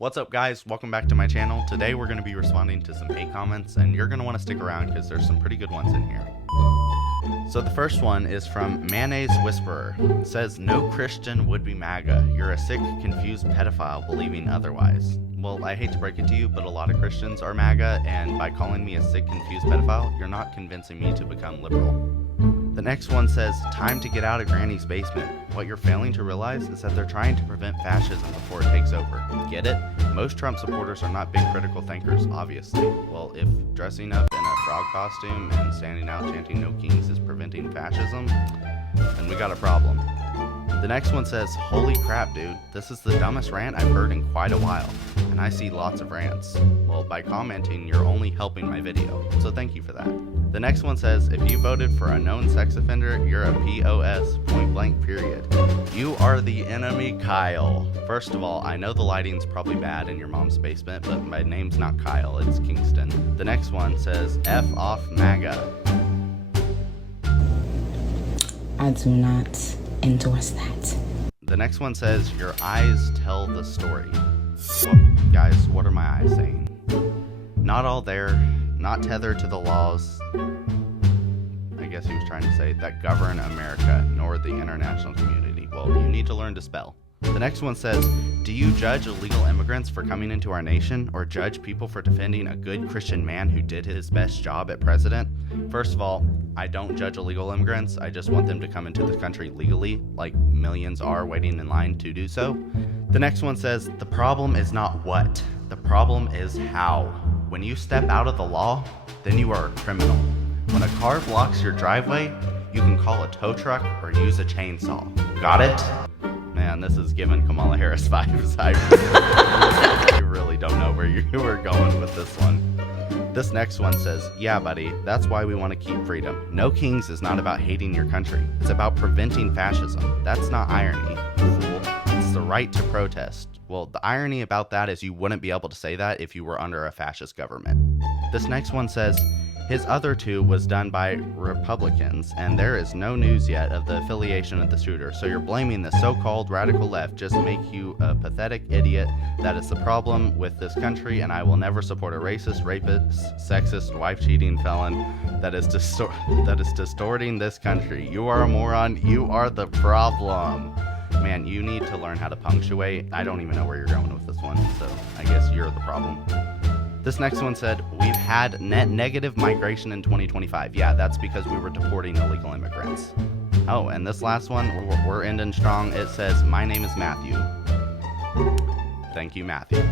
What's up, guys? Welcome back to my channel. Today we're going to be responding to some hate comments, and you're going to want to stick around because there's some pretty good ones in here. So the first one is from Mayonnaise Whisperer. It says, "No Christian would be MAGA. You're a sick, confused pedophile believing otherwise." Well, I hate to break it to you, but a lot of Christians are MAGA, and by calling me a sick, confused pedophile, you're not convincing me to become liberal. The next one says, "Time to get out of Granny's basement. What you're failing to realize is that they're trying to prevent fascism before it takes over. Get it? Most Trump supporters are not big critical thinkers, obviously. Well, if dressing up in a frog costume and standing out chanting 'No Kings' is preventing fascism, then we got a problem." The next one says, "Holy crap, dude. This is the dumbest rant I've heard in quite a while. And I see lots of rants." Well, by commenting, you're only helping my video, so thank you for that. The next one says, "If you voted for a known sex offender, you're a POS, point blank period. You are the enemy, Kyle." First of all, I know the lighting's probably bad in your mom's basement, but my name's not Kyle, it's Kingston. The next one says, "F off MAGA." I do not endorse that. The next one says, "Your eyes tell the story." Well, guys, what are my eyes saying? Not all there, not tethered to the laws, I guess he was trying to say, that govern America, nor the international community. Well, you need to learn to spell. The next one says, "Do you judge illegal immigrants for coming into our nation, or judge people for defending a good Christian man who did his best job at president?" First of all, I don't judge illegal immigrants. I just want them to come into this country legally, like millions are waiting in line to do so. The next one says, "The problem is not what, the problem is how. When you step out of the law, then you are a criminal. When a car blocks your driveway, you can call a tow truck or use a chainsaw. Got it?" Man, this is giving Kamala Harris vibes. I really don't know where you were going with this one. This next one says, "Yeah, buddy, that's why we want to keep freedom. No Kings is not about hating your country. It's about preventing fascism. That's not irony, fool. It's the right to protest." Well, the irony about that is you wouldn't be able to say that if you were under a fascist government. This next one says, "His other two was done by Republicans, and there is no news yet of the affiliation of the shooter, so you're blaming the so-called radical left just to make you a pathetic idiot. That is the problem with this country, and I will never support a racist, rapist, sexist, wife-cheating felon that is distorting this country. You are a moron. You are the problem." Man, you need to learn how to punctuate. I don't even know where you're going with this one, so I guess you're the problem. This next one said, "We've had net negative migration in 2025. Yeah, that's because we were deporting illegal immigrants." Oh, and this last one, we're ending strong. It says, "My name is Matthew." Thank you, Matthew.